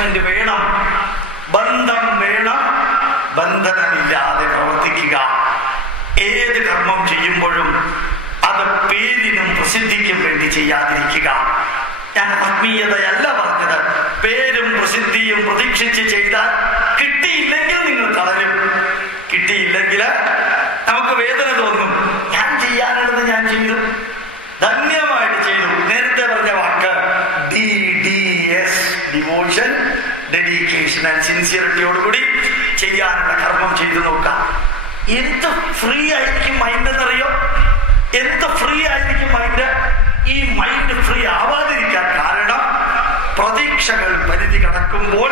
Attachment വേണം, ബന്ധം വേണം, ബന്ധനമില്ലാതെ പ്രവർത്തിക്കുക. ഏത് കർമ്മം ചെയ്യുമ്പോഴും അത് പേരിനും പ്രസിദ്ധിക്കും വേണ്ടി ചെയ്യാതിരിക്കുക. ഞാൻ ആത്മീയതയല്ല പറഞ്ഞത്. പേരും പ്രസിദ്ധിയും പ്രതീക്ഷിച്ച് ചെയ്താൽ കിട്ടിയില്ലെങ്കിൽ നിങ്ങൾ തളരും. കിട്ടിയില്ലെങ്കിൽ നമുക്ക് വേദന തോന്നും. ഞാൻ ചെയ്യാനുള്ളത് ഞാൻ ചെയ്തു, ധന്യമായിട്ട് ചെയ്തു. നേരത്തെ പറഞ്ഞ വാക്ക് DDS, ഡിവോഷൻ, ഡെഡിക്കേഷൻ ആൻഡ് സിൻസിയറിറ്റിയോടുകൂടി ചെയ്യാനുള്ള കർമ്മം ചെയ്തു നോക്കാം. എന്ത് ഫ്രീ ആയിരിക്കും മൈൻഡ് എന്നറിയോ? എന്ത് ഫ്രീ ആയിരിക്കും മൈൻഡ്. ഈ മൈൻഡ് ഫ്രീ ആവാതിരിക്കാൻ കാരണം പ്രതീക്ഷകൾ പരിധി കടക്കുമ്പോൾ,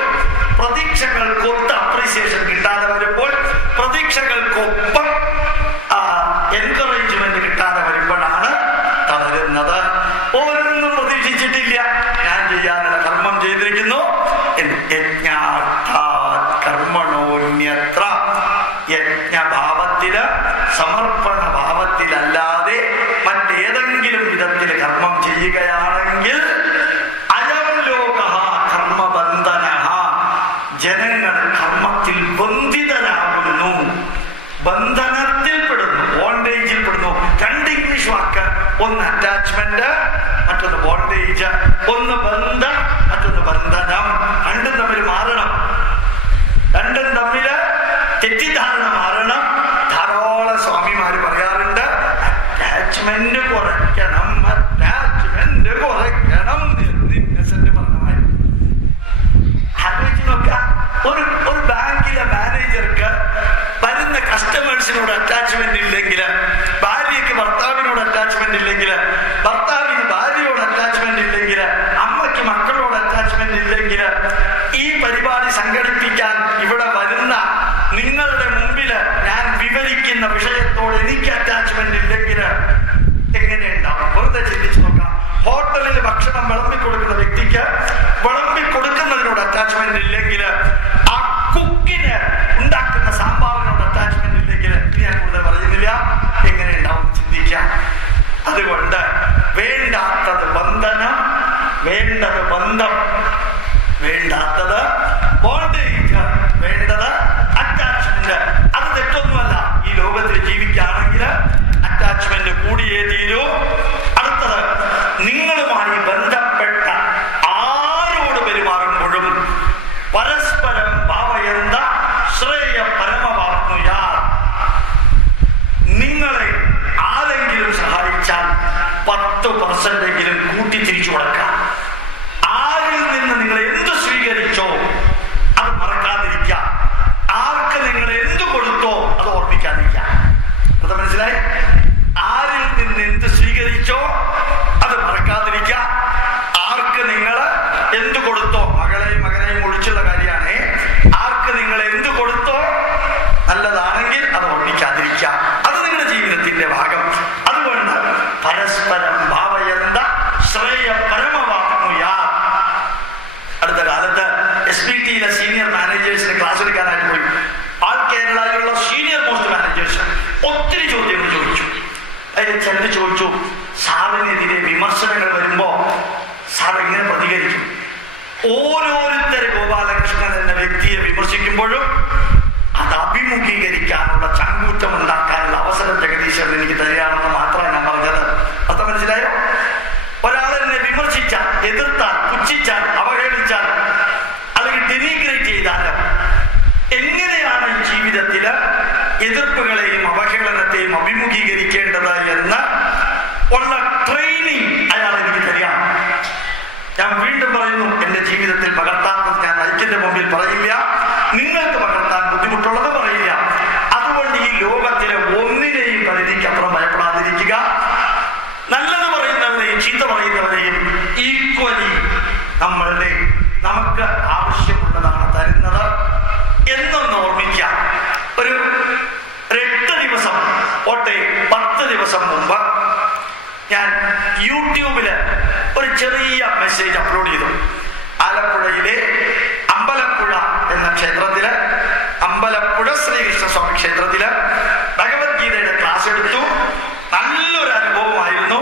പ്രതീക്ഷകൾക്കൊത്ത അപ്രീസിയേഷൻ കിട്ടാതെ വരുമ്പോൾ, പ്രതീക്ഷകൾക്കൊപ്പം എൻകറേജ്മെന്റ് കിട്ടാതെ വരുമ്പോഴാണ് തളരുന്നത്. ഒന്നും പ്രതീക്ഷിച്ചിട്ടില്ല, ഞാൻ ചെയ്യാനുള്ള കർമ്മം ചെയ്തിരിക്കുന്നു. കർമ്മണോന്യത്ര, യജ്ഞഭാവത്തില് സമർപ്പണ ഭാവത്തിലല്ലാതെ മറ്റേതെങ്കിലും വിധത്തിൽ കർമ്മം ചെയ്യുകയാണെങ്കിൽ അയം ലോക കർമ്മബന്ധന, ജനങ്ങൾ കർമ്മത്തിൽ ബന്ധിതരാകുന്നു, ബന്ധനത്തിൽപ്പെടുന്നു, ബോണ്ടേജിൽ പെടുന്നു. രണ്ട് ഇംഗ്ലീഷ് വാക്ക്, ഒന്ന് അറ്റാച്ച്മെന്റ്, മറ്റൊന്ന് ബോണ്ടേജ്. ഒന്ന് ബന്ധം, മറ്റൊന്ന് ബന്ധനം. രണ്ടും തമ്മിൽ മാറണം, രണ്ടും തമ്മില് തെറ്റിദ്ധാരണ മാറണം. ധാരാളം സ്വാമിമാര് പറയാറുണ്ട്, അറ്റാച്ച്മെന്റ് കുറയ്ക്കണം, അറ്റാച്ച്മെന്റ് കുറയ്ക്കണം. ഇന്നസെന്റ് പറഞ്ഞ ആലോചിച്ച് നോക്കാം. ഒരു ബാങ്കിലെ മാനേജർക്ക് വരുന്ന കസ്റ്റമേഴ്സിനോട് അറ്റാച്ച്മെന്റ് ഇല്ലെങ്കിൽ, ഭാര്യയ്ക്ക് ഭർത്താവിനോട് അറ്റാച്ച്മെന്റ് ഇല്ലെങ്കിൽ, ഭർത്താവിന് ഭാര്യയോട് അറ്റാച്ച്മെന്റ് ഇല്ലെങ്കിൽ, അമ്മയ്ക്ക് മക്കളോട് അറ്റാച്ച്മെന്റ് ഇല്ലെങ്കിൽ, ഈ പരിപാടി സംഘടിപ്പിക്കാൻ ഇവിടെ വരുന്ന നിങ്ങളുടെ മുമ്പില് ഞാൻ വിവരിക്കുന്ന വിഷയത്തോട് എനിക്ക് അറ്റാച്ച്മെന്റ് ഇല്ലെങ്കിൽ എങ്ങനെയുണ്ടാവും? വെറുതെ ചിന്തിച്ചു നോക്കാം. ഹോട്ടലിൽ ഭക്ഷണം വിളമ്പിക്കൊടുക്കുന്ന വ്യക്തിക്ക് വിളമ്പിക്കൊടുക്കുന്നതിനോട് അറ്റാച്ച്മെന്റ് ഇല്ലെങ്കിൽ, ആ കുക്കിന് ഉണ്ടാക്കുന്ന സാമ്പാറിനോട് അറ്റാച്ച്മെന്റ് ഇല്ലെങ്കിൽ, ഞാൻ കൂടുതൽ പറയുന്നില്ല, എങ്ങനെയുണ്ടാവും ചിന്തിക്കാം. അതുകൊണ്ട് വേണ്ടാത്തത് ബന്ധനം, വേണ്ടത് ബന്ധം, വേണ്ടാത്തത് ബോണ്ടേജ്, വേണ്ടത് അറ്റാച്ച്മെന്റ്. അത് തെറ്റൊന്നുമല്ല. ഈ ലോകത്തിൽ ജീവിക്കുകയാണെങ്കിൽ അറ്റാച്ച്മെന്റ് കൂടിയേ തീരൂ. അടുത്തത്, നിങ്ങളുമായി ബന്ധപ്പെട്ട ആരോട് പെരുമാറുമ്പോഴും പരസ്പരം ഭാവയന്ത ശ്രേയ പരമവാപ്നുയാ. നിങ്ങളെ ആരെങ്കിലും സഹായിച്ചാൽ 10% കൂട്ടി തിരിച്ചു കൊടുക്കാം. ആരിൽ നിന്ന് നിങ്ങൾ എന്ത് സ്വീകരിച്ചോ അത് മറക്കാതിരിക്കുക. ആർക്ക് നിങ്ങൾ എന്ത് കൊടുത്തോ അത് ഓർമ്മിക്കാതിരിക്കുക. അത് മനസ്സിലായി? ആരിൽ നിന്ന് എന്ത് സ്വീകരിച്ചോ അത് മറക്കാതിരിക്കുക. ആർക്ക് നിങ്ങൾ എന്ത് കൊടുത്തോ, മകനെയും ഒഴിച്ചുള്ള കാര്യമാണ്. ആർക്ക് നിങ്ങൾ എന്ത് കൊടുത്തോ നല്ലതാണെങ്കിൽ അത് ഓർമ്മിക്കാതിരിക്കുക. അത് നിങ്ങളുടെ ജീവിതത്തിന്റെ ഭാഗം. അതുകൊണ്ട് പരസ്പരം ഭാവയന്ത ശ്രേയ പരമവാപ്നുയാ. അടുത്ത കാലത്ത് SBTയിലെ സീനിയർ മാനേജേഴ്സിന് ക്ലാസ് എടുക്കാനായിട്ട് പോയി. ആൾ കേരളയിലുള്ള സീനിയർ മോസ്റ്റ് മാനേജേഴ്സ് ഒത്തിരി ചോദ്യങ്ങൾ ചോദിച്ചു. അതിൽ ചിലർ ചോദിച്ചു, സാറിനെതിരെ വിമർശനങ്ങൾ വരുമ്പോ സാർ എങ്ങനെ പ്രതികരിക്കും? ഓരോരുത്തരെ ഗോപാലകൃഷ്ണൻ എന്ന വ്യക്തിയെ വിമർശിക്കുമ്പോഴും അത് അഭിമുഖീകരിക്കാനുള്ള ചങ്കൂറ്റം ഉണ്ടാക്കാനുള്ള അവസരം ജഗദീശ്വരൻ എനിക്ക് തരികയാണെന്ന് മാത്രമാണ് ഞാൻ പറഞ്ഞത്. അർത്ഥം മനസ്സിലായോ? ഒരാളെന്നെ വിമർശിച്ചാൽ, എതിർത്താൽ, പുച്ഛിച്ചാൽ, അവഹേളിച്ചാൽ, അല്ലെങ്കിൽ ഡെനിഗ്രേറ്റ് ചെയ്താൽ എങ്ങനെയാണ് ഈ ജീവിതത്തില് എതിർപ്പുകളെയും അവഹേളനത്തെയും അഭിമുഖീകരിക്കേണ്ടത് എന്ന് ഉള്ള ട്രെയിനിങ് അയാൾ എനിക്ക് തരികയാണ്. ഞാൻ വീണ്ടും പറയുന്നു, എന്റെ ജീവിതത്തിൽ പകർത്താത്തത് ഞാൻ ഐക്യന്റെ മുമ്പിൽ പറയില്ല, നിങ്ങൾക്ക് പകർത്താൻ ബുദ്ധിമുട്ടുള്ളത് പറയില്ല. അതുകൊണ്ട് ഈ ലോകത്തിലെ ഒന്നിനെയും പരിധിക്കപ്പുറം ഭയപ്പെടാതിരിക്കുക. നല്ലത് പറയുന്നവരെയും ചീത്ത പറയുന്നവരെയും ഈക്വലി നമുക്ക് ആവശ്യമുള്ളതാണ് തരുന്നത് എന്നൊന്ന് ഓർമ്മിക്കാം. ഒരു 8 ദിവസം 10 ദിവസം മുമ്പ് ഞാൻ യൂട്യൂബില് ഒരു ചെറിയ മെസ്സേജ് അപ്ലോഡ് ചെയ്തു. ആലപ്പുഴയിലെ അമ്പലപ്പുഴ എന്ന ക്ഷേത്രത്തില്, അമ്പലപ്പുഴ ശ്രീകൃഷ്ണസ്വാമി ക്ഷേത്രത്തില് ഭഗവത്ഗീതയുടെ ക്ലാസ് എടുത്തു. നല്ലൊരു അനുഭവമായിരുന്നു.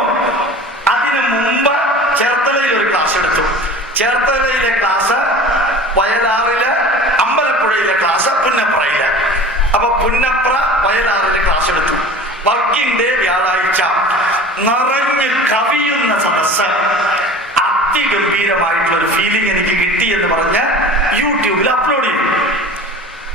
അതിനു മുമ്പ് ചേർത്തലയിൽ ഒരു ക്ലാസ് എടുത്തു. ചേർത്തലയിലെ ക്ലാസ് ഡ്രസ്സ് അതിഗംഭീരമായിട്ടുള്ള ഒരു ഫീലിംഗ് എനിക്ക് കിട്ടി എന്ന് പറഞ്ഞ് യൂട്യൂബിൽ അപ്ലോഡ് ചെയ്തു.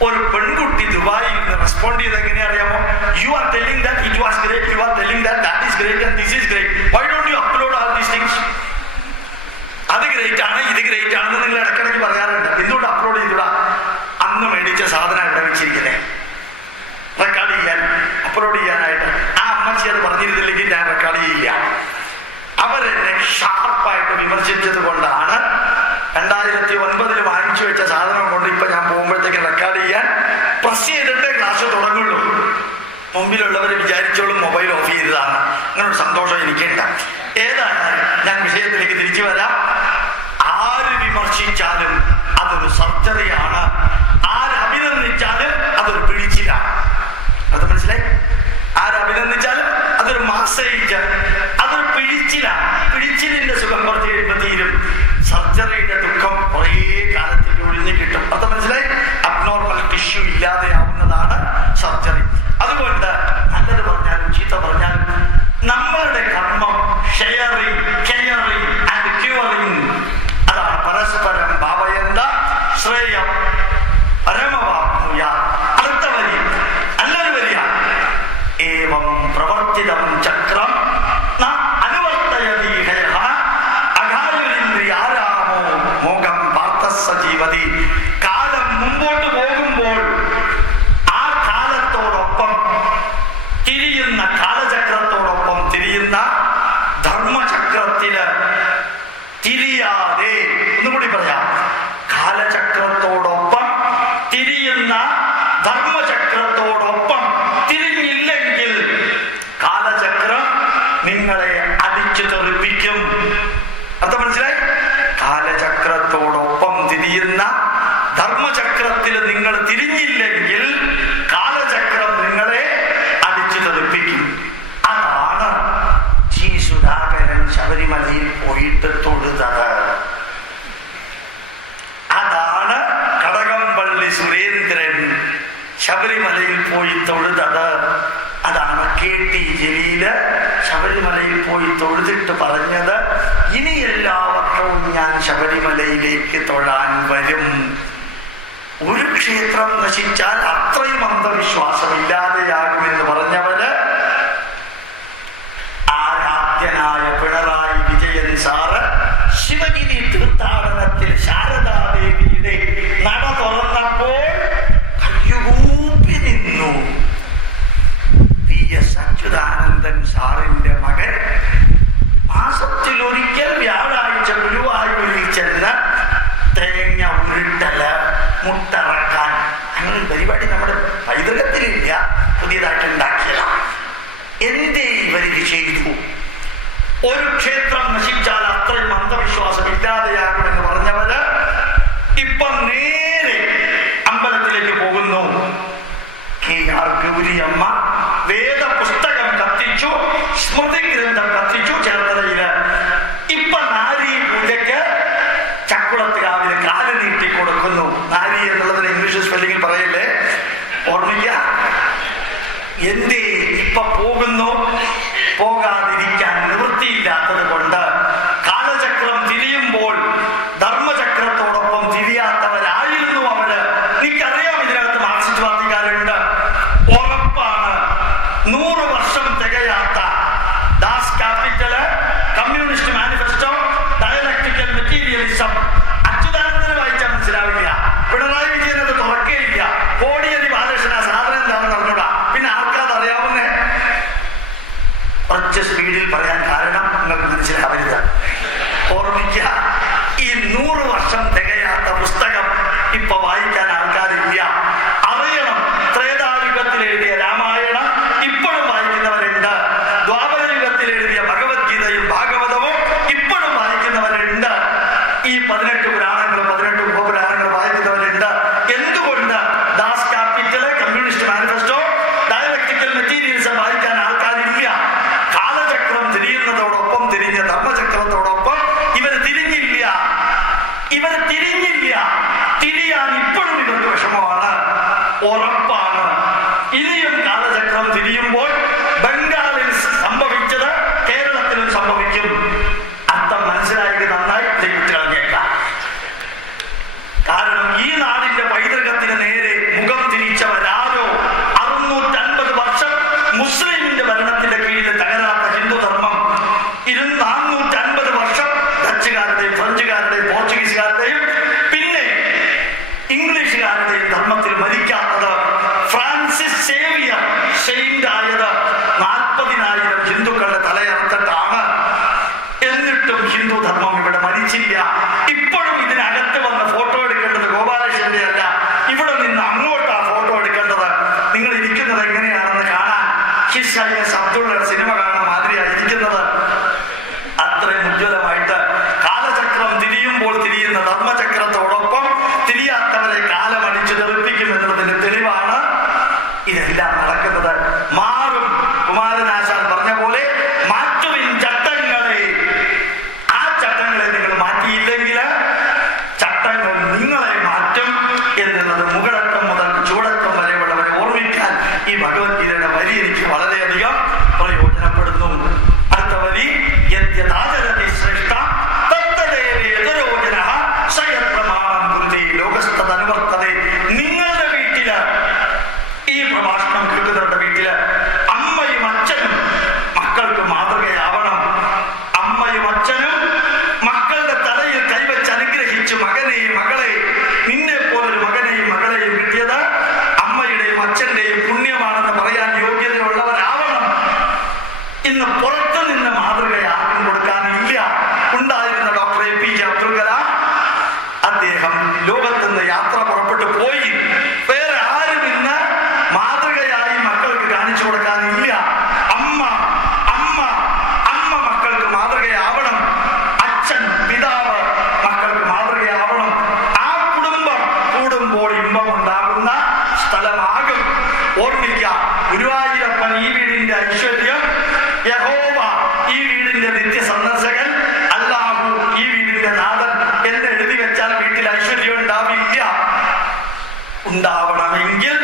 ഒരു പെൺകുട്ടി ദുബായിൽ നിന്ന് റെസ്പോണ്ട് ചെയ്ത് എങ്ങനെയാ അറിയാമോ? You are telling that it was great, you are telling that that is great and this is great, why don't you upload all these things? അത് ഗ്രേറ്റ് ആണ്, ഇത് ഗ്രേറ്റ് ആണെന്ന് നിങ്ങൾ ഇടയ്ക്കിടയ്ക്ക് പറയാറുണ്ട്. എന്തുകൊണ്ട് അപ്ലോഡ് ചെയ്തുകൂടാ? അന്ന് മേടിച്ച സാധനം ഇവിടെ വെച്ചിരിക്കുന്നേ റെക്കോർഡ് ചെയ്യാൻ, അപ്ലോഡ് ചെയ്യാനായിട്ട്. ആ അമ്മച്ചി അത് പറഞ്ഞിരുന്നില്ലെങ്കിൽ ഞാൻ റെക്കോർഡ് ചെയ്യില്ല. അവരെന്നെ ഷാർപ്പായിട്ട് വിമർശിച്ചത് കൊണ്ടാണ് 2009 വാങ്ങിച്ചു വെച്ച സാധനം കൊണ്ട് ഇപ്പൊ ഞാൻ പോകുമ്പോഴത്തേക്ക് റെക്കോർഡ് ചെയ്യാൻ പ്രസ് ചെയ്തിട്ടേ ക്ലാസ് തുടങ്ങുള്ളൂ. മുമ്പിലുള്ളവർ വിചാരിച്ചോളും മൊബൈൽ ഓഫ് ചെയ്തതാണ്. അങ്ങനൊരു സന്തോഷം എനിക്കുണ്ട്. ഏതായാലും ഞാൻ വിഷയത്തിലേക്ക് തിരിച്ചു വരാം. ആര് വിമർശിച്ചാലും അതൊരു സർജറിയാണ്, ആരഭിനന്ദിച്ചാലും അതൊരു പിഴിച്ചിലാണ്. അത് മനസ്സിലായി? ആരഭിനന്ദിച്ചാലും അതൊരു മാസേജ്, അതൊരു പിഴിച്ചിലാണ്. പിഴിച്ചിലിന്റെ സുഖം കുറച്ച് കഴിയുമ്പോൾ തീരും. സർജറിയുടെ ദുഃഖം കുറേ കാലത്തേക്ക് ഒഴിഞ്ഞു കിട്ടും. അത് മനസ്സിലായി? അബ്നോർമൽ ടിഷ്യൂ ഇല്ലാതെയാവുന്നതാണ് സർജറി. അതുകൊണ്ട് നല്ലത് പറഞ്ഞാലും ചീത്ത പറഞ്ഞാലും നമ്മളുടെ കർമ്മം ഷെയറിങ്, കെയറിങ് ആൻഡ് ക്യൂറിങ്. അതാണ് പരസ്പരം ഭാവയന്ത ശ്രേയം പരമവാപ്നുയ. അടുത്ത വരി നല്ലൊരു വരിയാണ്. ഏവം പ്രവർത്തിതം ചക്രം ന അനുവർത്തയതീഹയഃ അഘായുരിന്ദ്രിയാരാമോ മോഹം പാർത്ഥസജീവതി. കാലം മുമ്പോട്ട് പോകുമ്പോൾ ആ കാലത്തോടൊപ്പം തിരിയുന്ന, കാലചക്രത്തോടൊപ്പം തിരിയുന്ന ധർമ്മചക്രത്തില് തിരിയാതെ, ഒന്നുകൂടി പറയാം, കാലചക്രത്തോടൊപ്പം തിരിയുന്ന ധർമ്മചക്രത്തോടൊപ്പം തിരിഞ്ഞില്ലെങ്കിൽ കാലചക്രം നിങ്ങളെ അടിച്ചു തെറിപ്പിക്കും. അത് മനസ്സിലായി? കാലചക്രത്തോടൊപ്പം തിരിയുന്ന ധർമ്മചക്രത്തിൽ നിങ്ങൾ തിരിഞ്ഞില്ലെങ്കിൽ കാലചക്രം നിങ്ങളെ അടിച്ചു തെറിപ്പിക്കും. അതാണ് ജി സുധാകരൻ ശബരിമലയിൽ പോയിട്ട് തൊഴുതത്. അതാണ് കടകംപള്ളി സുരേന്ദ്രൻ ശബരിമലയിൽ പോയി തൊഴുതത്. അതാണ് KT ജലീല് ശബരിമലയിൽ പോയി തൊഴുതിട്ട് പറഞ്ഞത്, ഇനി എല്ലാ വർഷവും ഞാൻ ശബരിമലയിലേക്ക് തൊഴാൻ വരും. ഒരു ക്ഷേത്രം നശിച്ചാൽ അത്രയും അന്ധവിശ്വാസം ഇല്ലാതെയാകുമെന്ന് പറഞ്ഞവര് ആരാധ്യനായ പിണറായി വിജയൻ സാറ് ശിവഗിരി തീർത്ഥാടനത്തിൽ ശാരദാദേവിയുടെ നട തുറന്നപ്പോൾ കയ്യുകൂപ്പി നിന്നു. PS അച്യുതാനന്ദൻ സാറിന്റെ മകൻ മാസത്തിലൊരിക്കൽ വ്യാഴാഴ്ച ഗുരുവായൂരിൽ ചെന്ന് തേങ്ങ ഉരുട്ടല്, മുട്ടറക്കാൻ, അങ്ങനെ പരിപാടി നമ്മുടെ പൈതൃകത്തിലില്ല, പുതിയതായിട്ട് ഉണ്ടാക്കിയതാണ്. ഈ നാടിന്റെ പൈതൃകത്തിന് നേരെ മുഖം തിരിച്ചവരാരോ 650 വർഷം മുസ്ലിമിന്റെ ഭരണത്തിന്റെ കീഴിൽ തകരാത്ത ഹിന്ദുധർമ്മം 450 വർഷം ഡച്ചുകാരുടെയും ഫ്രഞ്ചുകാരുടെയും പോർച്ചുഗീസുകാരുടെയും പിന്നെ ഇംഗ്ലീഷുകാരുടെയും ധർമ്മത്തിൽ മരിക്കാത്തത് ഫ്രാൻസിസ് സേവിയർ സെയിന്റ് ആയത് 40,000 ഹിന്ദുക്കളുടെ തലയറുത്തിട്ടാണ്. എന്നിട്ടും ഹിന്ദുധർമ്മം ഇവിടെ മരിച്ചില്ല. ഇപ്പോഴും ഇതിനകത്ത് വന്ന് ഫോട്ടോ എടുക്കേണ്ടത് ഗോപാലകൃഷ്ണന്റെ അല്ല, ഇവിടെ നിന്ന് അങ്ങോട്ടാ ഫോട്ടോ എടുക്കേണ്ടത്. നിങ്ങൾ ഇരിക്കുന്നത് എങ്ങനെയാണെന്ന് കാണാൻ ഹിസ് അബ്ദുള്ള സിനിമ കാണാൻ മാതിരിയായിരിക്കുന്നത്. അത്രയും ഉജ്ജ്വലമായിട്ട് കാലചക്രം തിരിയുമ്പോൾ തിരിയുന്ന ധർമ്മചക്രത്തോടൊപ്പം തിരിയാത്തവരെ കാലമടിച്ചു തെറിപ്പിക്കുമെന്നുള്ളതിന്റെ തെളിവാണ് ഇതെല്ലാം നടക്കുന്നത്. മാറും കുമാരനാശാൻ പറഞ്ഞ പോലെ മാറ്റുവിൻ ചട്ടങ്ങളെ. ആ ചട്ടങ്ങളെ നിങ്ങൾ മാറ്റിയില്ലെങ്കിൽ ചട്ടങ്ങൾ നിങ്ങളെ മാറ്റും എന്നുള്ളത് മുകളറ്റം മുതൽ ചൂടറ്റം വരെയുള്ളവരെ ഓർമ്മിക്കാൻ ഈ ഭഗവത്ഗീതയുടെ വരി എനിക്ക് വളരെയധികം പ്രയോജനപ്പെടുന്നു. അടുത്ത വരി യദ്യഥാചരതി ശ്രേഷ്ഠ തത്തദേവേതരോജനഃ സയപ്രമാണം കുരുതേ ലോകസ്തദനുവർത്തതേ. നിങ്ങളുടെ വീട്ടില്, ഈ പ്രഭാഷണം കേൾക്കുന്നവരുടെ വീട്ടില് അമ്മയും അച്ഛനും മക്കൾക്ക് മാതൃകയാവണം. അമ്മയും അച്ഛനും മക്കളുടെ തലയിൽ കൈവച്ച് അനുഗ്രഹിച്ച് മകനെയും മകളെ, നിന്നെ പോലൊരു മകനെയും മകളെയും കിട്ടിയത് അമ്മയുടെയും അച്ഛന്റെയും പുണ്യമാണെന്ന് പറയാൻ യോഗ്യതയുള്ളവരാവണം. ഇന്ന് പുറത്തു നിന്ന് മാതൃക ആർക്കും കൊടുക്കാനില്ല. ഉണ്ടായിരുന്ന ഡോക്ടർ APJ അബ്ദുൽ കലാം, അദ്ദേഹം ലോകത്ത് നിന്ന് യാത്ര പുറപ്പെട്ടു പോയി. വേറെ ആരും ഇന്ന് മാതൃകയായി മക്കൾക്ക് കാണിച്ചു കൊടുക്കാനില്ല. അമ്മ അമ്മ അമ്മ മക്കൾക്ക് മാതൃകയാവണം. അച്ഛൻ പിതാവ് മക്കൾക്ക് മാതൃകയാവണം. ആ കുടുംബം കൂടുമ്പോൾ ഇമ്പമുണ്ടാകുന്ന സ്ഥലമാകും. ഓർമ്മിക്കാം, ഗുരുവായൂരപ്പൻ ഈ വീടിന്റെ ഐശ്വര്യം, യഹോവ ഈ വീടിന്റെ നിത്യ സന്ദർശകൻ, അല്ലാഹു ഈ വീടിന്റെ നാഥൻ എന്ന് എഴുതി വെച്ചാൽ വീട്ടിൽ ഐശ്വര്യം ഉണ്ടാവില്ല. ഉണ്ടാവണമെങ്കിൽ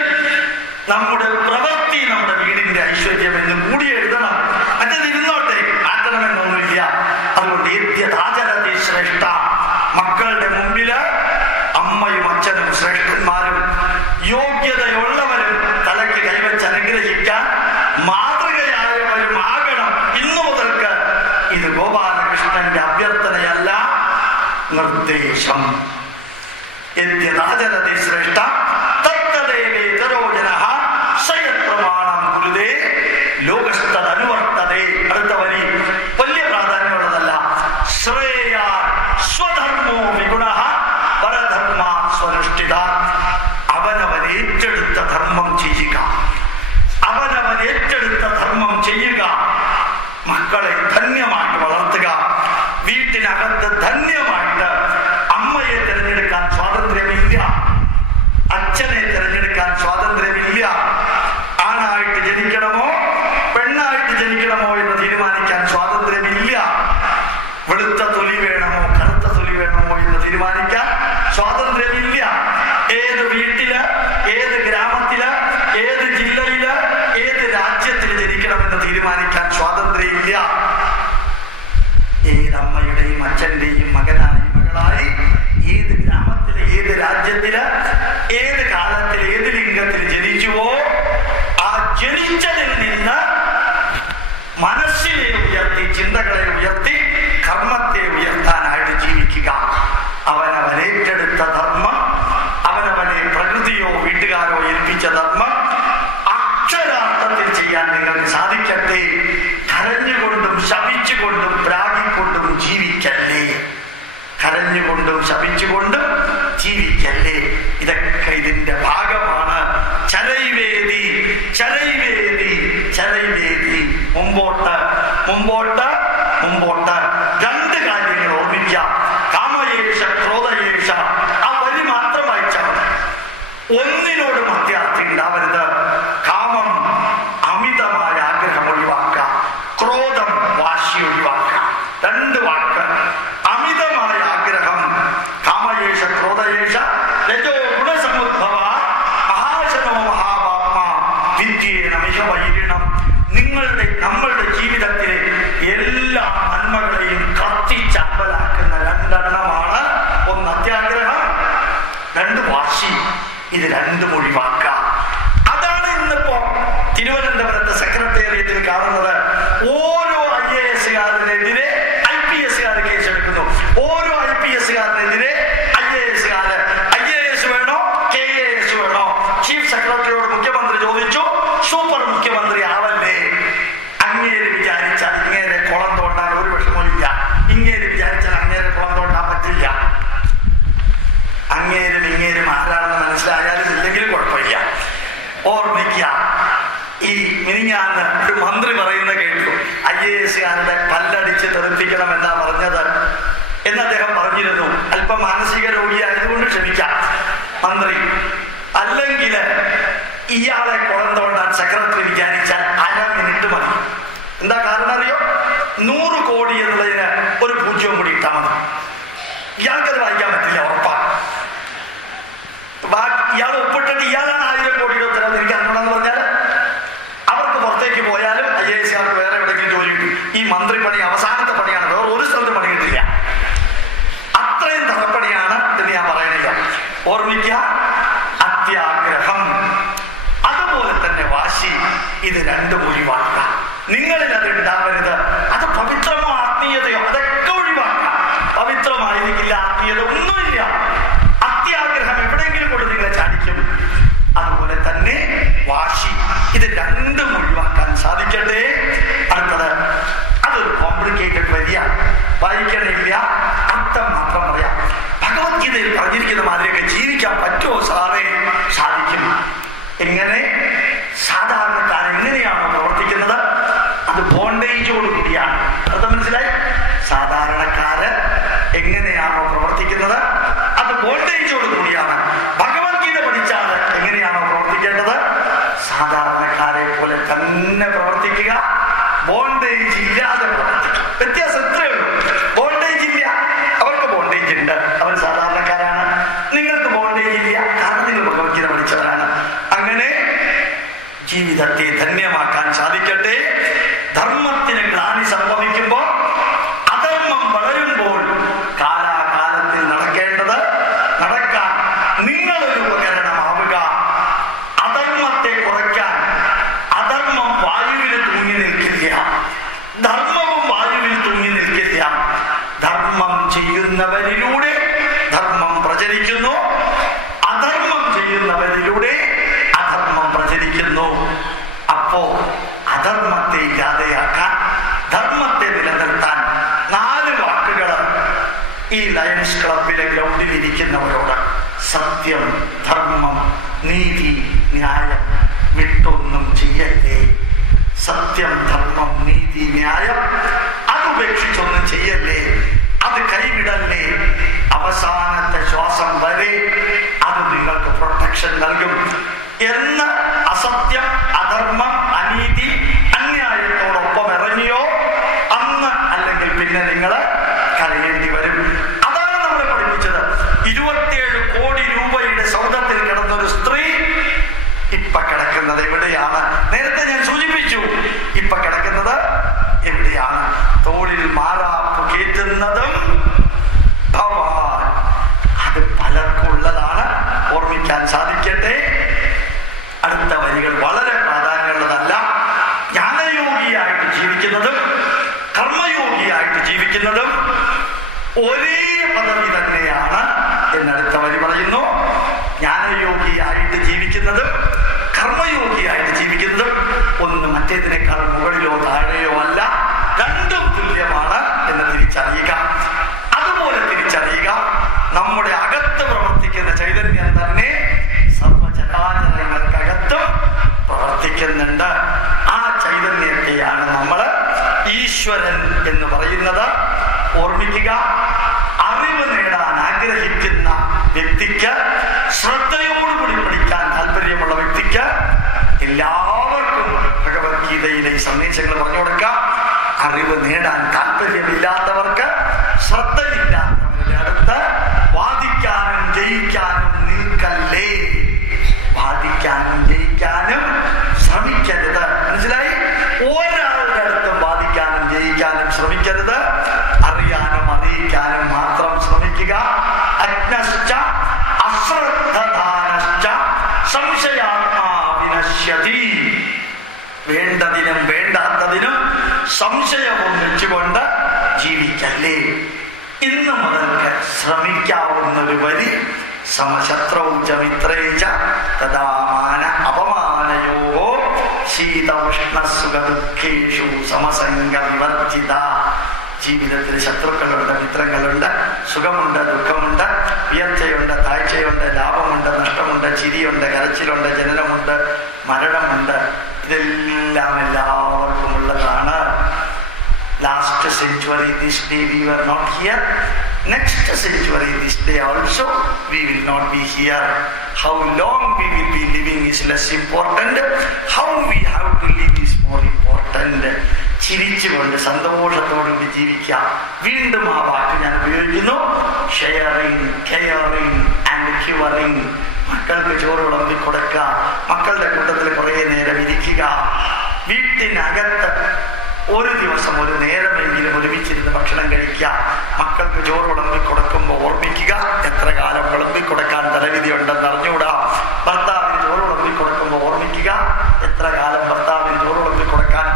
നമ്മുടെ പ്രവൃത്തി നമ്മുടെ വീടിന്റെ ഐശ്വര്യം എന്ന് കൂടി എഴുതണം. മറ്റത് ഇരുന്നോട്ടെ, മാറ്റണമെന്നൊന്നുമില്ല. അതുകൊണ്ട് യദ്യഥാചരതി ശ്രേഷ്ഠ, മക്കളുടെ മുമ്പില് അമ്മയും അച്ഛനും ശ്രേഷ്ഠന്മാരും യോഗ്യതയുള്ളവരും തലയ്ക്ക് കൈവച്ച് അനുഗ്രഹിക്കാൻ മാതൃകയായവരും ആകണം. ഇന്നു മുതൽക്ക് ഇത് ഗോപാലകൃഷ്ണന്റെ അഭ്യർത്ഥനയല്ല, നിർദ്ദേശം. യദ്യഥാചരതി ശ്രേഷ്ഠ തത്തദേവേതരോജനഃ സയപ്രമാണം കുരുതേ ലോകസ്തദനുവർത്തതേ. അടുത്ത വരി വലിയ പ്രാധാന്യമുള്ളതല്ല. ശ്രേയ സ്വധർമ്മോ വിഗുണഃ പരധർമ്മ സ്വനുഷ്ഠിത. അവനവൻ ഏറ്റെടുത്ത ധർമ്മം ചെയ്യുക, അവനവൻ ഏറ്റെടുത്ത ധർമ്മം ചെയ്യുക. മക്കളെ ധന്യമായിട്ട് വളർത്തുക. വീട്ടിനകത്ത് ധന്യമായിട്ട് അമ്മയെ തിരഞ്ഞെടുക്കാൻ സ്വാതന്ത്ര്യമില്ല, അച്ഛനെ തിരഞ്ഞെടുക്കാൻ സ്വാതന്ത്ര്യമില്ല. ആണായിട്ട് ജനിക്കണമോ പെണ്ണായിട്ട് ജനിക്കണമോ എന്ന് തീരുമാനിക്കാൻ സ്വാതന്ത്ര്യമില്ല. വെളുത്ത തൊലി വേണമോ കറുത്ത തൊലി വേണമോ എന്ന് തീരുമാനിക്കാൻ സ്വാതന്ത്ര്യമില്ല. ഏത് വീട്ടില്, ഏത് ഗ്രാമത്തില്, ഏത് ജില്ലയില്, ഏത് രാജ്യത്തിൽ ജനിക്കണമെന്ന് തീരുമാനിക്കാൻ സ്വാതന്ത്ര്യമില്ല. ഏതമ്മയുടെയും അച്ഛന്റെയും മകനായി മകളായി ഏത് ഗ്രാമത്തില്, ഏത് രാജ്യത്തില്, ഏത് കാലത്തിൽ, ഏത് ലിംഗത്തിൽ ജനിച്ചുവോ ആ ജനിച്ചതിൽ നിന്ന് മനസ്സിനെ ഉയർത്തി, ചിന്തകളെ ഉയർത്തി, കർമ്മത്തെ ഉയർത്താനായിട്ട് ജീവിക്കുക. അവനവൻ ഏറ്റെടുത്ത ധർമ്മം, അവനവനെ പ്രകൃതിയോ വീട്ടുകാരോ ഏൽപ്പിച്ച ധർമ്മം അക്ഷരാർത്ഥത്തിൽ ചെയ്യാൻ നിങ്ങൾക്ക് സാധിക്കട്ടെ. കരഞ്ഞുകൊണ്ടും ശപിച്ചുകൊണ്ടും പ്രാഗിക്കൊണ്ടും ജീവിക്കല്ലേ. കരഞ്ഞുകൊണ്ടും ശപിച്ചുകൊണ്ടും ജീവിക്കല്ലേ. ഇതൊക്കെ ഇതിന്റെ ഭാഗമാണ്. ചരൈവേദി ചരൈവേദി ചരൈവേദി. മുമ്പോട്ട് മുമ്പോട്ട് മുമ്പോട്ട്. രണ്ട് കാര്യങ്ങൾ ഓർമ്മിക്കാം. കാമയേഷ ക്രോധയേഷ, ആ വരി മാത്രം വായിച്ചാൽ മതി. ഒന്നിനോടും അത്യാർത്ഥി ഉണ്ടാവരുത്. കാമം അമിതമായ ആഗ്രഹം ഒഴിവാക്കാം, ക്രോധം വാശി ഒഴിവാക്കാം. രണ്ട് വാക്ക്. അമിതമായ ആഗ്രഹം, കാമയേഷ ഇത് രണ്ടും ഒഴിവാക്കാം. അതാണ് ഇന്നിപ്പോ തിരുവനന്തപുരത്ത് സെക്രട്ടേറിയറ്റിൽ കാണുന്നത്. ഓരോ IAS-കാരനെതിരെ IPS-കാര് കേസെടുക്കുന്നു. ഓരോ IPS-കാരനെതിരെ IAS വേണോ KAS വേണോ? ചീഫ് സെക്രട്ടറിയോട് മുഖ്യമന്ത്രി ചോദിച്ചു, സൂപ്പർ മുഖ്യമന്ത്രി ആവല്ലേ? അങ്ങേര് വിചാരിച്ചാൽ ഇങ്ങേരെ കുളം തോണ്ടാൻ ഒരു വിഷമമില്ല. ഇങ്ങേര് വിചാരിച്ചാൽ അങ്ങേരെ കുളം തോണ്ടാൻ പറ്റില്ല. അങ്ങേരും ഇങ്ങേരും ആരാണെന്ന് മനസ്സിലായാലും ഇല്ലെങ്കിലും കുഴപ്പമില്ല. ഓർമ്മിക്കുക, ഈ മിനിഞ്ഞാന്ന് ഒരു മന്ത്രി പറയുന്ന കേട്ടു, IAS-കാരുടെ പല്ലടിച്ച് തെറിപ്പിക്കണം എന്നാ പറഞ്ഞത് എന്ന് അദ്ദേഹം പറഞ്ഞിരുന്നു. അല്പം മാനസിക രോഗിയായതുകൊണ്ട് ക്ഷമിക്കാം മന്ത്രി. അല്ലെങ്കിൽ ഇയാളെ കുളം തോണ്ടാൻ സെക്രട്ടറി വിചാരിച്ചാൽ 1/2 മിനിറ്റ് മതി. എന്താ കാരണം അറിയോ? 100 കോടി എന്നുള്ളതിന് ഒരു 0 കൂടി ഇട്ടാൽ മതി. ഇയാൾക്കത് വായിക്കാൻ പറ്റില്ല, ഉറപ്പാണ്. ഇയാൾ ഒപ്പിട്ടിട്ട് ഇയാളാണ് 1000 കോടിയുടെ ഉത്തരവ് എനിക്ക് അറിയണമെന്ന് പറഞ്ഞാൽ അവർക്ക് പുറത്തേക്ക് പോയാലും IAS-കാർക്ക് വേറെ എവിടെയെങ്കിലും ജോലി കിട്ടും. ഈ മന്ത്രി പണി അവസാനത്തെ പണിയാണ്, വേറെ ഒരു സ്ഥലത്ത് പണി കിട്ടില്ല. അത്രയും തറപ്പണിയാണ് എന്ന് ഞാൻ പറയണില്ല. ഓർമ്മിക്കുക, അത്യാഗ്രഹം അതുപോലെ തന്നെ വാശി, ഇത് രണ്ടും ഒഴിവാക്കുക. നിങ്ങളിൽ അത് ഉണ്ടാവരുത്. അത് പവിത്രമോ ആത്മീയതയോ അതൊക്കെ ഒഴിവാക്കുക. പവിത്രമായിരിക്കില്ല, ആത്മീയത ഒന്നുമില്ല. അത്യാഗ്രഹം എവിടെയെങ്കിലും കൊണ്ട് നിങ്ങളെ ചാടിക്കും. അതുപോലെ തന്നെ വാശി, ഇത് രണ്ടും ഒഴിവാക്കാൻ സാധിക്കട്ടെ. അടുത്തത്, അതൊരു കോംപ്ലിക്കേറ്റഡ് വരിക, വായിക്കണില്ല, അർത്ഥം മാത്രം പറയാം. ഭഗവത്ഗീതയിൽ പറഞ്ഞിരിക്കുന്ന മാതിരിയൊക്കെ ജീവിക്കാൻ പറ്റുമോ സാറേ? സാധിക്കും. എങ്ങനെ? സാധാരണക്കാരൻ എങ്ങനെയാണോ പ്രവർത്തിക്കുന്നത് അത് ബോണ്ടേജോട് കൂടിയാണ്. അർത്ഥം മനസ്സിലായി? സാധാരണക്കാരൻ എങ്ങനെയാണോ പ്രവർത്തിക്കുന്നത് അത് ബോണ്ടേജോട് കൂടിയാണ്. ഭഗവത്ഗീത പഠിച്ചാൽ എങ്ങനെയാണോ പ്രവർത്തിക്കേണ്ടത്? സാധാരണക്കാരെ പോലെ തന്നെ പ്രവർത്തിക്കുക, ബോണ്ടേജ് ഇല്ലാതെ പ്രവർത്തിക്കുക. വ്യത്യാസം എത്രയേ ഉള്ളൂ. ബോണ്ടേജ് ഇല്ല, അവർക്ക് ബോണ്ടേജ് ഉണ്ട്, അവർ സാധാരണക്കാരാണ്. നിങ്ങൾക്ക് ബോണ്ടേജ് ഇല്ല, കാരണം നിങ്ങൾ ഭഗവത്ഗീത പഠിച്ചവരാണ്. അങ്ങനെ ജീവിതത്തെ ധന്യമാക്കാൻ സാധിക്കട്ടെ. ധർമ്മത്തിന് ഗ്ലാനി സംഭവിക്കുമ്പോൾ, അധർമ്മം വളരുമ്പോൾ കാലാകാലത്തിൽ നടക്കേണ്ടത് നടക്കാൻ നിങ്ങളൊരു ഉപകരണമാവുക. അധർമ്മത്തെ കുറയ്ക്കാൻ അധർമ്മം വായുവിൽ തൂങ്ങി നിൽക്കില്ല, ധർമ്മവും വായുവിൽ തൂങ്ങി നിൽക്കില്ല. ധർമ്മം ചെയ്യുന്നവരിലൂടെ ധർമ്മം പ്രചരിക്കുന്നു, അധർമ്മം ചെയ്യുന്നവരിലൂടെ അധർമ്മം പ്രചരിക്കുന്നു. അപ്പോ അധർമ്മത്തെ ഇല്ലാതെയാക്കാൻ, ധർമ്മത്തെ നിലനിർത്താൻ 4 വാക്കുകൾ ഈ ലയൺസ് ക്ലബിലെ ഗ്രൗണ്ടിൽ ഇരിക്കുന്നവരോട്: സത്യം, ധർമ്മം, നീതി, ന്യായം. വിട്ടൊന്നും ചെയ്യല്ലേ. സത്യം, ധർമ്മം, നീതി, ന്യായം അതുപേക്ഷിച്ചൊന്നും ചെയ്യല്ലേ. അത് കൈവിടല്ലേ. അവസാനത്തെ ശ്വാസം വരെ അത് നിങ്ങൾക്ക് പ്രൊട്ടക്ഷൻ നൽകും. എന്ന് അസത്യം, അധർമ്മം, അനീതി, അന്യായത്തോടൊപ്പം ഇറങ്ങിയോ അന്ന് അല്ലെങ്കിൽ പിന്നെ നിങ്ങൾ കരയേണ്ടി വരും. അതാണ് നമ്മളെ പഠിപ്പിച്ചത്. 27 കോടി രൂപയുടെ സൗദത്തിൽ കിടന്നൊരു സ്ത്രീ ഇപ്പൊ കിടക്കുന്നത് എവിടെയാണ്? നേരത്തെ ഞാൻ സൂചിപ്പിച്ചു, ഇപ്പൊ കിടക്കുന്നത് എവിടെയാണ്? തോളിൽ മാറാപ്പ് കയറ്റുന്നതും ഭവാൻ. അത് പലർക്കുള്ളതാണ്, ഓർമ്മിക്കാൻ സാധിക്കട്ടെ. അടുത്ത വരികൾ വളരെ പ്രാധാന്യമുള്ളതല്ല. ജ്ഞാനയോഗിയായിട്ട് ജീവിക്കുന്നതും കർമ്മയോഗിയായിട്ട് ജീവിക്കുന്നതും ഒരേ പദവി തന്നെയാണ് എന്നടുത്ത വരി പറയുന്നു. ജ്ഞാനയോഗിയായിട്ട് ജീവിക്കുന്നതും കർമ്മയോഗിയായിട്ട് ജീവിക്കുന്നതും ഒന്ന് മറ്റേതിനേക്കാൾ മുകളിലോ താഴെയോ അല്ല, രണ്ടും തുല്യമാണ് എന്ന് തിരിച്ചറിയുക. അതുപോലെ തിരിച്ചറിയുക, നമ്മുടെ അകത്ത് പ്രവർത്തിക്കുന്ന ചൈതന്യം തന്നെ സർവചരാചരങ്ങൾക്കകത്തും പ്രവർത്തിക്കുന്നുണ്ട്. ആ ചൈതന്യത്തെയാണ് നമ്മൾ ഈശ്വരൻ എന്ന് പറയുന്നത്. ഓർമ്മിക്കുക, അറിവ് നേടാൻ ആഗ്രഹിക്കുന്ന വ്യക്തിക്ക്, ശ്രദ്ധയോടുകൂടി പഠിക്കാൻ താല്പര്യമുള്ള വ്യക്തിക്ക് എല്ലാവർക്കും ഭഗവത്ഗീതയിലെ ഈ സന്ദേശങ്ങൾ പറഞ്ഞു കൊടുക്കാം. അറിവ് നേടാൻ താല്പര്യമില്ലാത്തവർക്ക്, ശ്രദ്ധയില്ലാത്തവരുടെ അടുത്ത് വാദിക്കാനും ജയിക്കാനും നിൽക്കല്ലേ. വാദിക്കാനും ജയിക്കാനും ശ്രമിക്കരുത്. മനസ്സിലായി? ഒരാളുടെ അടുത്തും വാദിക്കാനും ജയിക്കാനും ശ്രമിക്കരുത്. അറിയാനും അറിയിക്കാനും മാത്രം ശ്രമിക്കുക. അജ്ഞശ്ച അശ്രദ്ധദാനശ്ച സംശയാത്മാ വിനശ്യതി. വേണ്ടതിനും വേണ്ടാത്തതിനും സംശയവും വെച്ചുകൊണ്ട് ജീവിക്കല്ലേ. ഇന്ന് മുതൽക്ക് ശ്രമിക്കാവുന്നൊരു വരി സമശത്രൗച മിത്രേച തദാമാന അപമാനയോഹോ ശീത ഉഷ്ണ സുഖ ദുഃഖേഷു സമസംഗ വിവർജിത. ജീവിതത്തിൽ ശത്രുക്കളുണ്ട്, മിത്രങ്ങളുണ്ട്, സുഖമുണ്ട്, ദുഃഖമുണ്ട്, ഉയർച്ചയുണ്ട്, താഴ്ചയുണ്ട്, ലാഭമുണ്ട്, നഷ്ടമുണ്ട്, ചിരിയുണ്ട്, കരച്ചിലുണ്ട്, ജനനമുണ്ട്, മരണമുണ്ട്. ഇതെല്ലാം എല്ലാവർക്കും ഉള്ളതാണ്. Last century this day we were not here. Next century this day also we will not be here. How long we will be living is less important. How we have to live is more important. ചിരിച്ചുകൊണ്ട് സന്തോഷത്തോടുകൂടി ജീവിക്കാം. വീണ്ടും ആ വാക്ക് ഞാൻ ഉപയോഗിക്കുന്നു. Sharing, caring and curing. മക്കൾക്ക് ചോറ് വിളമ്പി കൊടുക്കുക, മക്കളുടെ കൂട്ടത്തിൽ കുറേ നേരം ഇരിക്കുക, വീട്ടിനകത്ത് ഒരു ദിവസം ഒരു നേരമെങ്കിലും ഒരുമിച്ചിരുന്ന് ഭക്ഷണം കഴിക്കുക. മക്കൾക്ക് ചോറ് വിളമ്പി കൊടുക്കുമ്പോൾ ഓർമ്മിക്കുക, എത്ര കാലം വിളമ്പി കൊടുക്കാൻ തലവിധി ഉണ്ടെന്ന് അറിഞ്ഞുകൂടാ. ഭർത്താവിന് ചോറ് വിളമ്പി കൊടുക്കുമ്പോൾ ഓർമ്മിക്കുക, എത്ര കാലം ഭർത്താവിന് ചോറ് വിളമ്പി കൊടുക്കാൻ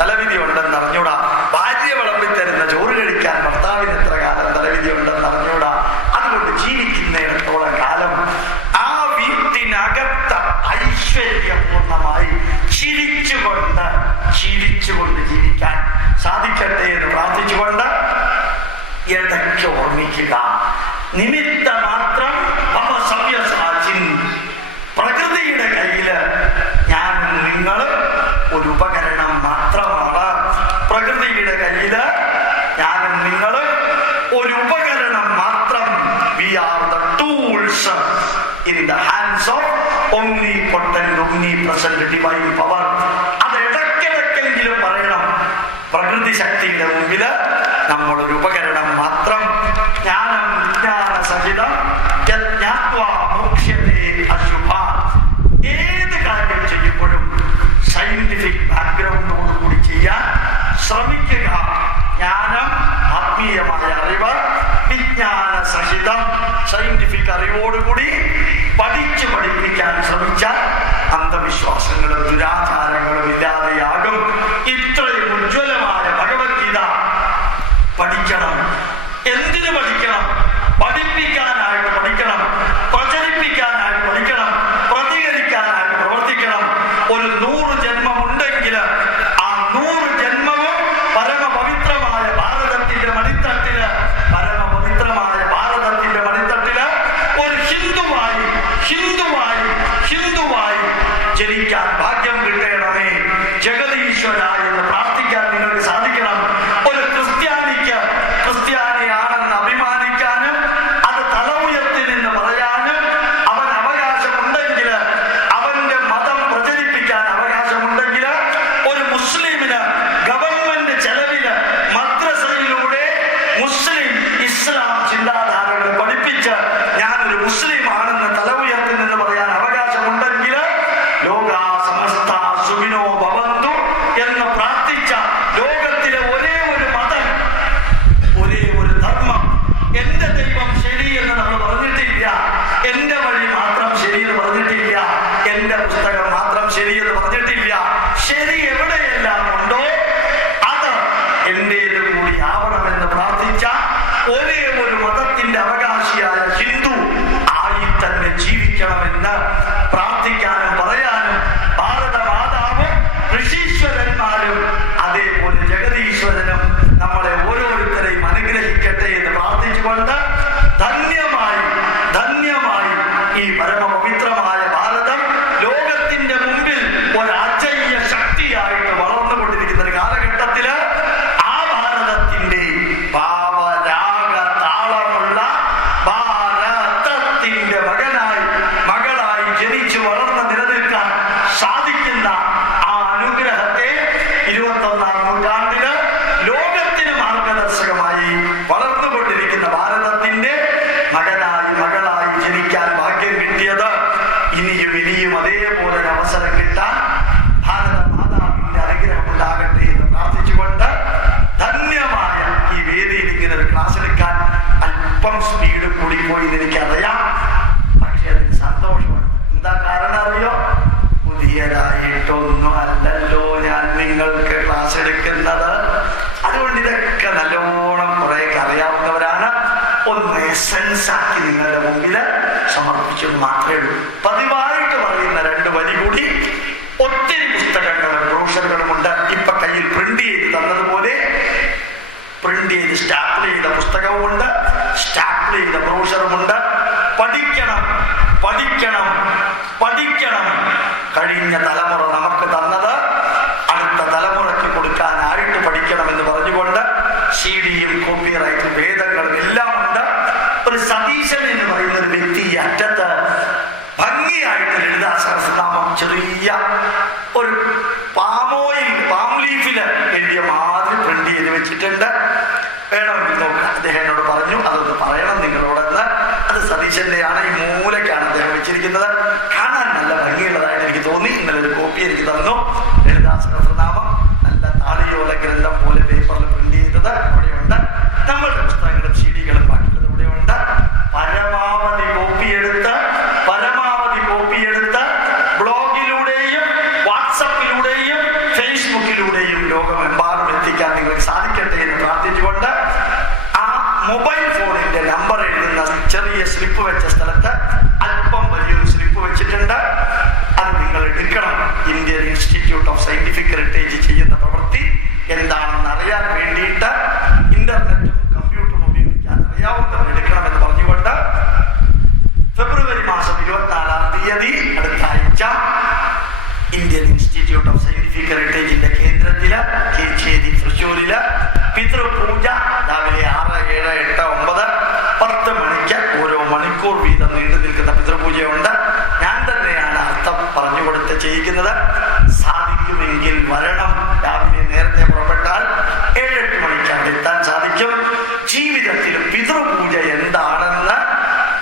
തലവിധി ഉണ്ടെന്ന് അറിഞ്ഞൂടാ. ഭാര്യ വിളമ്പി തരുന്ന ചോറ് കഴിക്കാൻ ഭർത്താവിന് എത്ര കാലം തലവിധി ഉണ്ടെന്ന് അറിഞ്ഞൂടാ. അതുകൊണ്ട് ജീവിക്കുന്നിടത്തോളം കാലം ആ വീട്ടിനകത്ത് ഐശ്വര്യപൂർണമായി ചിരിച്ചുകൊണ്ട് ജീവിക്കാൻ സാധിക്കട്ടെ എന്ന് പ്രാർത്ഥിച്ചുകൊണ്ട് ഇടയ്ക്ക് ഓർമ്മിക്കുക, നിമിത്തമാത്രം സവ്യസാചിൻ. പ്രകൃതിയുടെ കയ്യില് ഞാനും നിങ്ങൾ ഒരു ഉപകരണം മാത്രമാണ്. പ്രകൃതിയുടെ കയ്യില് ഞാനും നിങ്ങൾ ഒരു ഉപകരണം മാത്രം. We are the tools in the hands of omnipotent, omnipresent divine power. അത് ഇടയ്ക്കിടയ്ക്കെങ്കിലും പറയണം. പ്രകൃതി ശക്തിയുടെ മുമ്പില് നമ്മളൊരു ഉപകരണം മാത്രം. ജ്ഞാനം വിജ്ഞാന സഹിതം അശുഭ. ഏത് കാര്യം ചെയ്യുമ്പോഴും സയന്റിഫിക് ബാക്ക്ഗ്രൗണ്ടോട് കൂടി ചെയ്യാൻ ശ്രമിക്കുക. ജ്ഞാനം, ആത്മീയമായ അറിവ്, വിജ്ഞാന സഹിതം സയന്റിഫിക് അറിവോടുകൂടി പഠിപ്പിക്കാൻ ശ്രമിച്ചാൽ അന്ധവിശ്വാസങ്ങളും ദുരാചാരങ്ങളും ഇല്ലാതെയാകും. ഇത്രയും ഉജ്ജ്വലമായ ഭഗവത്ഗീത പഠിക്കണം. എന്തിനു പഠിക്കണം? പഠിപ്പിക്കാനായിട്ട് പഠിക്കണം, പ്രചരിപ്പിക്കാനായിട്ട് പഠിക്കണം, പ്രതികരിക്കാനായിട്ട് പ്രവർത്തിക്കണം. ഒരു 100 ജന്മമുണ്ടെങ്കിൽ ആ 100 ജന്മവും പരമപവിത്രമായ ഭാരതത്തിന്റെ മണിത്തട്ടില് ഒരു ഹിന്ദുവായി ജനിക്കാൻ ഭാഗ്യം കിട്ടണമേ. ജഗദീശ്വര എന്ന് പ്രാർത്ഥിക്കാൻ നിങ്ങൾക്ക് സാധിക്കണം. ഒരു ക്രിസ്ത്യാനിയാണെന്ന് അഭിമാനിക്കാനും അത് തല ഉയർത്തി നിന്ന് പറയാനും അവൻ അവകാശമുണ്ടെങ്കിൽ, അവന്റെ മതം പ്രചരിപ്പിക്കാൻ അവകാശമുണ്ടെങ്കിൽ, ഒരു മുസ്ലിമിന് ഗവൺമെന്റ് ചെലവില് മദ്രസയിലൂടെ മുസ്ലിം ഇസ്ലാം ചിന്താധാരകൾ പഠിപ്പിച്ച് ഞാനൊരു മുസ്ലിം ആണെന്ന് തല ഉയർത്തി നിന്ന് പറയാൻ അവകാശമുണ്ടെങ്കിൽ, ലോകാ സമസ്ത സുഖിനോ ഭവന്തു എന്ന് പ്രാർത്ഥിച്ച ലോകത്തിലെ ഒരേ ഒരു മതം, ഒരേ ഒരു ധർമ്മം, എന്റെ ദൈവം ശരി എന്ന് നമ്മൾ പറഞ്ഞിട്ടില്ല, എന്റെ വഴി മാത്രം ശരിയെന്ന് പറഞ്ഞിട്ടില്ല, എന്റെ പുസ്തകം മാത്രം ശരിയെന്ന് പറഞ്ഞിട്ടില്ല. ശരി എവിടെയെല്ലാം ഉണ്ടോ അത് എന്റേത് കൂടി ആവണമെന്ന് പ്രാർത്ഥിച്ച ഒരേ ഒരു മതത്തിന്റെ അവകാശിയായ ഹിന്ദു ആയി തന്നെ ജീവിക്കണമെന്ന് പ്രാർത്ഥിക്കാനും പറയാനും ഭാരതമാതാവും ഋഷീശ്വരന്മാരും അതേപോലെ ജഗദീശ്വരനും നമ്മളെ ഓരോരുത്തരെയും അനുഗ്രഹിക്കട്ടെ എന്ന് പ്രാർത്ഥിച്ചുകൊണ്ട് ധന്യമായി ഈ പരമപവിത്രമായ ഭാരതം ലോകത്തിന്റെ മുമ്പിൽ ഒരജയ്യ ശക്തിയായിട്ട് വളർന്നുകൊണ്ടിരിക്കുന്ന ഒരു കാലഘട്ടത്തില് ആ ഭാരതത്തിന്റെ ഭാവരാഗ താളമുള്ള ഭാരതത്തിന്റെ മകളായി ജനിച്ചു വളർന്ന് നിലനിൽക്കാൻ സാധിക്കുന്ന ആ അനുഗ്രഹത്തെ 21ാം നൂറ്റാണ്ടില് ലോകത്തിന് മാർഗദർശകമായി വളർന്നുകൊണ്ടിരിക്കുന്ന ഭാരതത്തിന്റെ മകളായി ജനിക്കാൻ ഭാഗ്യം കിട്ടിയത് ഇനിയും അതേപോലെ ഒരു അവസരം കിട്ടാൻ ഭാരത മാതാവിന്റെ അനുഗ്രഹം ഉണ്ടാകട്ടെ എന്ന് പ്രാർത്ഥിച്ചുകൊണ്ട് ധന്യമായ ഈ വേദിയിൽ ഇങ്ങനെ ഒരു ക്ലാസ് എടുക്കാൻ അല്പം സ്പീഡ് കൂടി പോയി എന്ന് എനിക്കറിയാം. പക്ഷെ അതിന് സന്തോഷമാണ്. എന്താ പുതിയതായിട്ടൊന്നും അല്ലല്ലോ ഞാൻ നിങ്ങൾക്ക് ക്ലാസ് എടുക്കുന്നത്. അതുകൊണ്ട് ഇതൊക്കെ നല്ലോണം കുറേയൊക്കെ അറിയാവുന്നവരാണ്. ഒന്ന് എസൻസ് ആക്കി നിങ്ങളുടെ മുമ്പിൽ സമർപ്പിച്ചു മാത്രമേ ഉള്ളൂ. പതിവായിട്ട് പറയുന്ന 2 വരി കൂടി. ഒത്തിരി പുസ്തകങ്ങളും ബ്രോഷറുകളുമുണ്ട്. ഇപ്പൊ കയ്യിൽ പ്രിന്റ് ചെയ്ത് തന്നതുപോലെ പ്രിന്റ് ചെയ്ത് സ്റ്റാപ്പിൾ ചെയ്ത പുസ്തകവുമുണ്ട്, സ്റ്റാപ്പിൾ ചെയ്ത ബ്രോഷറുമുണ്ട്. പഠിക്കണം, പഠിക്കണം, പഠിക്കണം. കഴിഞ്ഞ തലമുറ നമുക്ക് തന്നത് അടുത്ത തലമുറയ്ക്ക് കൊടുക്കാനായിട്ട് പഠിക്കണമെന്ന് പറഞ്ഞുകൊണ്ട് CD-യും കോപ്പിറൈറ്റും വേദങ്ങളും എല്ലാം ഉണ്ട്. ഒരു സതീശൻ എന്ന് പറയുന്ന ഒരു വ്യക്തി ഈ അറ്റത്ത് ഭംഗിയായിട്ട് ലളിതാ സഹസ്രനാമം ചെറിയ ഒരു പാം ലീഫില് എഴുതിയ മാതിരി പ്രിന്റ് ചെയ്ത് വെച്ചിട്ടുണ്ട്. വേണമെങ്കിൽ നോക്കാം. അദ്ദേഹം എന്നോട് പറഞ്ഞു അതൊന്ന് പറയണം നിങ്ങളോടെന്ന്. അത് സതീശന്റെയാണ്. ഈ മൂലക്കാണ് അദ്ദേഹം വെച്ചിരിക്കുന്നത്. കാണാൻ നല്ല ഭംഗിയുള്ളതായിട്ട് എനിക്ക് തോന്നി. ഇന്നലെ ഒരു കോപ്പി എനിക്ക് തന്നു. ലളിതാ സഹസ്രനാമം നല്ല താളിയോല ഗ്രന്ഥം പോലെ പേപ്പറിൽ പ്രിന്റ് ചെയ്തത് ഇവിടെയുണ്ട്. നമ്മളുടെ പുസ്തകങ്ങളും CD-കളും ബാക്കിയുള്ളത് ഇവിടെയുണ്ട്. പരമാവധി കോപ്പി എടുത്ത് ബ്ലോഗിലൂടെയും വാട്സപ്പിലൂടെയും ഫേസ്ബുക്കിലൂടെയും ലോകമെമ്പാടും എത്തിക്കാൻ നിങ്ങൾക്ക് സാധിക്കട്ടെ എന്ന് പ്രാർത്ഥിച്ചുകൊണ്ട് ആ മൊബൈൽ ഫോണിന്റെ നമ്പർ എഴുതുന്ന ചെറിയ സ്ലിപ്പ് വെച്ച സ്ഥലത്ത് അല്പം വലിയൊരു സ്ലിപ്പ് വെച്ചിട്ടുണ്ട്. അത് നിങ്ങൾ എടുക്കണം. Indian institute of scientific heritage ചെയ്യുന്ന പ്രവൃത്തി എന്താണെന്ന് അറിയാൻ വേണ്ടിയിട്ട് ഇന്റർനെറ്റും കമ്പ്യൂട്ടറും ഉപയോഗിക്കാൻ അറിയാവുന്നവർ എടുക്കണമെന്ന് പറഞ്ഞുകൊണ്ട് ഫെബ്രുവരി മാസം 24-ാം തീയതി അടുത്ത ആഴ്ച ഇന്ത്യൻ ഇൻസ്റ്റിറ്റ്യൂട്ട് ഓഫ് സയന്റിഫിക് ഹെറിറ്റേജിന്റെ കേന്ദ്രത്തില് കേച്ചേരി തൃശ്ശൂരില് പിതൃപൂജ രാവിലെ 6, 7, 8, 9, 10 മണിക്ക് ഓരോ മണിക്കൂർ വീതം നീണ്ടു നിൽക്കുന്ന പിതൃപൂജയുണ്ട്. ഞാൻ തന്നെയാണ് അർത്ഥം പറഞ്ഞുകൊടുത്ത് ചെയ്യിക്കുന്നത്. സാധിക്കുമെങ്കിൽ വരണം. രാവിലെ നേരത്തെ പുറപ്പെട്ടാൽ 7-8 മണിക്ക് അവിടെ എത്താൻ സാധിക്കും. ജീവിതത്തിൽ പിതൃപൂജ എന്താണെന്ന്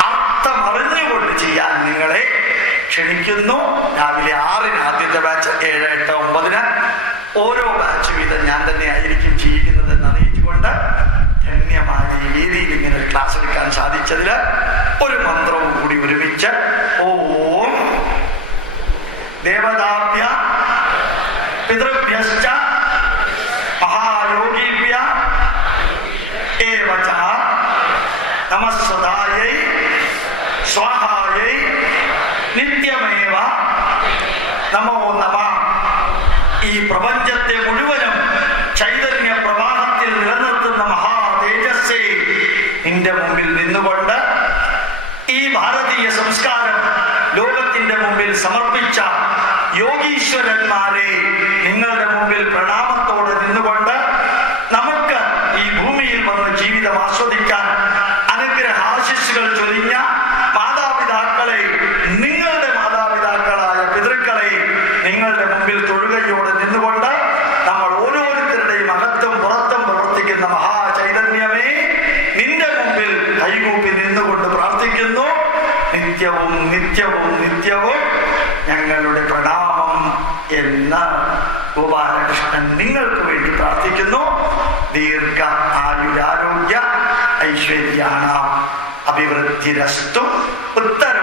അർത്ഥമറിഞ്ഞുകൊണ്ട് ചെയ്യാൻ നിങ്ങളെ ക്ഷണിക്കുന്നു. രാവിലെ 6-ന് ആദ്യത്തെ ബാച്ച്, 7, 8, 9 ഓരോ ബാച്ച് വീതം ഞാൻ തന്നെ ആയിരിക്കും ചെയ്യുന്നതെന്ന് അറിയിച്ചുകൊണ്ട് ധന്യമായ ഈ വേദിയിൽ ഇങ്ങനെ ഒരു ക്ലാസ് എടുക്കാൻ സാധിച്ചതിൽ ഒരു മന്ത്രവും കൂടി ഒരുമിച്ച് ഓം ദേവതാഭ്യ പിതൃഭ്യശ്ച മഹായോഗിഭ്യ ഏവച നമസ്വദായൈ സ്വാഹായൈ നിത്യമേവ നമോ നമഃ. ഈ പ്രപഞ്ചത്തെ മുഴുവനും ചൈതന്യ പ്രവാഹത്തിൽ നിലനിർത്തുന്ന മഹാതേജസ്സേ, നിന്റെ മുമ്പിൽ നിന്നുകൊണ്ട് ഈ ഭാരതീയ സംസ്കാരം ലോകത്തിന്റെ മുമ്പിൽ സമർപ്പിച്ച യോഗീശ്വരന്മാരെ, നിങ്ങളുടെ മുമ്പിൽ പ്രണാമത്തോടെ നിന്നുകൊണ്ട് നമുക്ക് ഈ ഭൂമിയിൽ വന്ന് ജീവിതം ആസ്വദിക്കാൻ അനുഗ്രഹാശിസ്സുകൾ ചൊരിഞ്ഞ മാതാപിതാക്കളെ, നിങ്ങളുടെ മാതാപിതാക്കളായ പിതൃക്കളെ നിങ്ങളുടെ മുമ്പിൽ തൊഴുകയോടെ നിന്നുകൊണ്ട് നമ്മൾ ഓരോരുത്തരുടെയും അകത്തും പുറത്തും പ്രവർത്തിക്കുന്ന മഹാചൈതന്യമേ, നിന്റെ മുമ്പിൽ കൈകൂപ്പി നിന്നുകൊണ്ട് പ്രാർത്ഥിക്കുന്നു. നിത്യവും നിത്യവും നിത്യവും ഞങ്ങളുടെ പ്രണാമം എന്ന് ഗോപാലകൃഷ്ണൻ നിങ്ങൾക്ക് വേണ്ടി പ്രാർത്ഥിക്കുന്നു. ദീർഘ ആയുരാരോഗ്യ ഐശ്വര്യാണ അഭിവൃദ്ധിരസ്തു. ഉത്തര